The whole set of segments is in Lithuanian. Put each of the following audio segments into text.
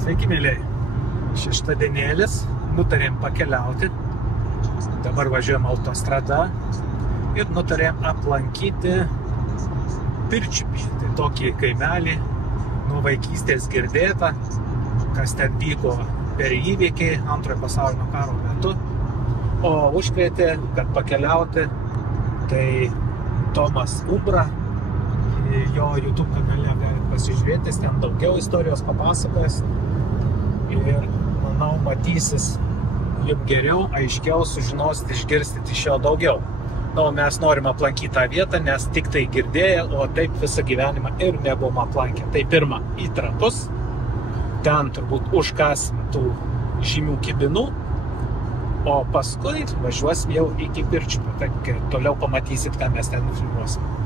Sveiki, mėlyje. Šeštadienėlis, nutarėm pakeliauti. Dabar važiuojam autostrada ir nutarėm aplankyti Pirčiupį. Tai tokį kaimelį, nuo vaikystės girdėta, kas ten vyko per įvykiai Antrojo pasaulinio karo metu. O užkvietė, kad pakeliauti, tai Tomas Ubra. Jo YouTube kanale galite pasižiūrėti, ten daugiau istorijos papasakos ir, manau, matysis jums geriau, aiškiau sužinosite, išgirsite iš jo daugiau. Na, mes norim aplankyti tą vietą, nes tik tai girdėję, o taip visą gyvenimą ir nebuvom aplankę. Tai pirma, į Trakus, ten turbūt užkasim tų žymių kibinų, o paskui važiuosim jau iki Pirčiupio, tai toliau pamatysit, ką mes ten nufilmuosim.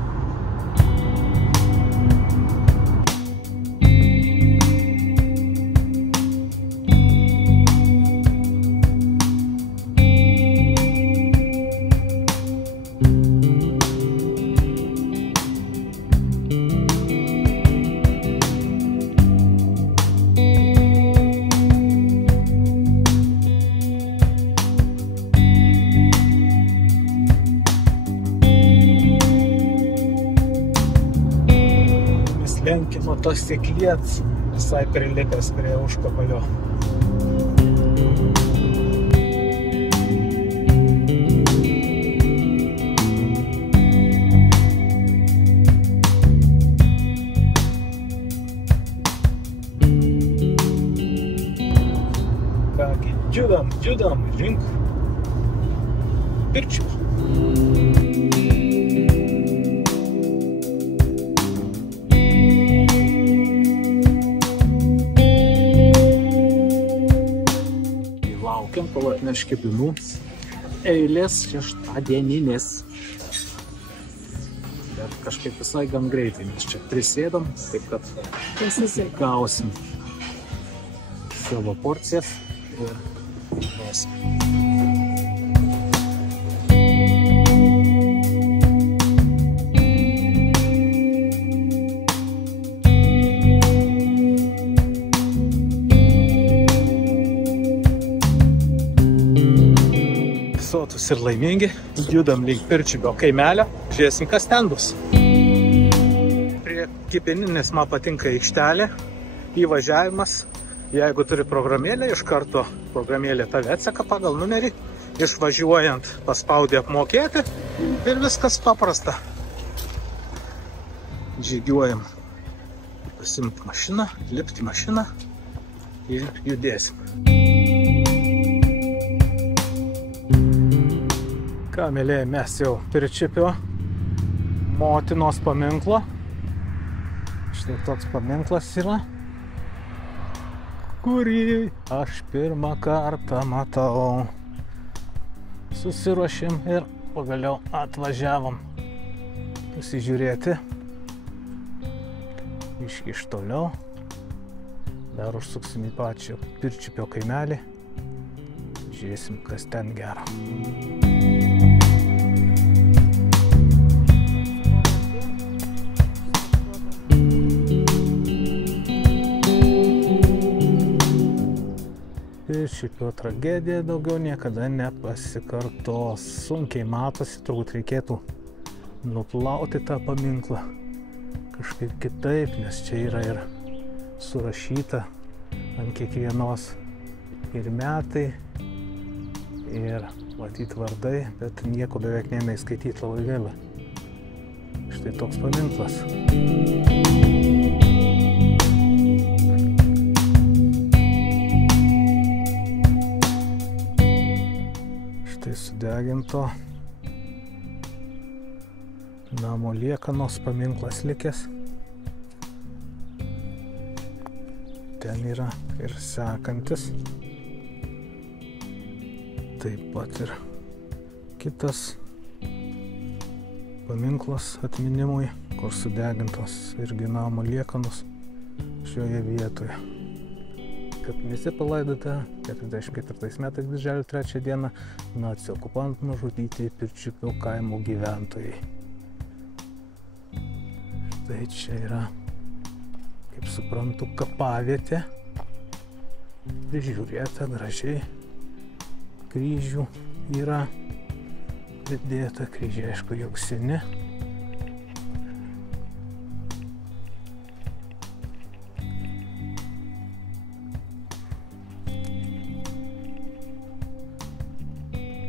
Lenkia motociklėts, visai prilipęs prie užkabalio. Kągi, judam link Pirčiupio. Kol atneš kibinų eilės šeštadieninės. Bet kažkaip visai gan greitai, nes čia prisėdam, taip kad gausim savo porcijas ir duosim. Sotus ir laimingi, judam link Pirčiupio kaimelio, žiūrėsim, kas ten bus. Prie kibininės man patinka aikštelė, įvažiavimas. Jeigu turi programėlę, iš karto programėlė tave atseka pagal numerį, išvažiuojant paspaudė apmokėti ir viskas paprasta. Žygiuojam, pasimti mašiną, lipti mašiną ir judėsim. Ką, mėlyje, mes jau Pirčiupio motinos paminklo. Štai toks paminklas yra, kurį aš pirmą kartą matau. Susiruošėm ir pagaliau atvažiavom pasižiūrėti. Iš toliau. Dar užsuksim į pačią Pirčiupio kaimelį. Žiūrėsim, kas ten gero. Pirčiupio tragedija daugiau niekada nepasikartos. Sunkiai matosi, turbūt reikėtų nuplauti tą paminklą kažkaip kitaip, nes čia yra ir surašyta ant kiekvienos ir metai, ir matyti vardai, bet nieko beveik neėmė įskaityti, labai gaila. Štai toks paminklas. Sudeginto namo liekanos paminklas likęs. Ten yra ir sekantis. Taip pat ir kitas paminklas atminimui, kur sudegintos irgi namo liekanos šioje vietoje. Kapinėse palaidota 44 metais birželio 3 dieną nacių okupantų nužudyti Pirčiupio kaimo gyventojai. Štai čia yra, kaip suprantu, kapavietė. Prižiūrėta gražiai. Kryžių yra pridėta. Kryžiai, aišku, jau seni.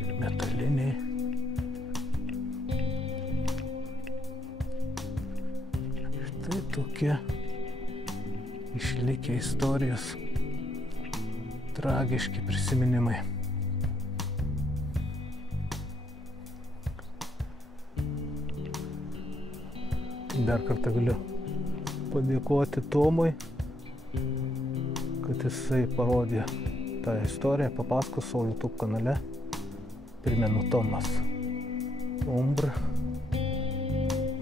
Ir metaliniai. Štai tokie išlikę istorijos tragiški prisiminimai. Dar kartą galiu padėkoti Tomui, kad jisai parodė tą istoriją, papasako savo YouTube kanale. Primenu, Tomas Umbra.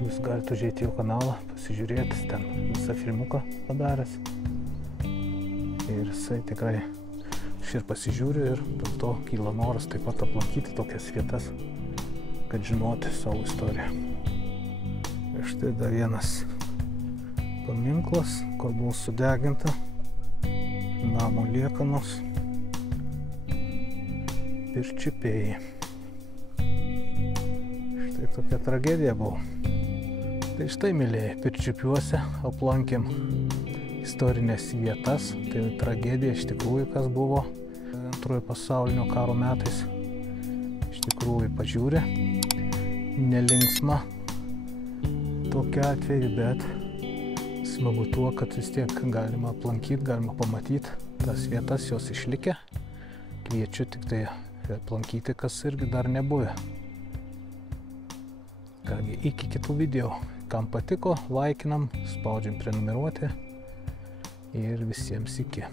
Jūs galite užeiti į jo kanalą, pasižiūrėti, ten visą filmuką padaręs. Ir jisai tikrai ir pasižiūriu ir dėl to kyla noras taip pat aplankyti tokias vietas, kad žinoti savo istoriją. Ir štai dar vienas paminklas, kur buvo sudeginta namo liekanos Pirčiupiai. Štai tokia tragedija buvo. Tai štai, mylėjai, Pirčiupiuose aplankėm istorinės vietas. Tai tragedija iš tikrųjų, kas buvo Antrojo pasaulinio karo metais. Iš tikrųjų pažiūrė. Nelinksma tokia atveju, bet smagu tuo, kad vis tiek galima aplankyti, galima pamatyti tas vietas, jos išlikę. Kviečiu tik tai aplankyti, kas irgi dar nebuvę. Kągi, iki kitų video. Kam patiko, laikinam, spaudžiam prenumeruoti ir visiems iki.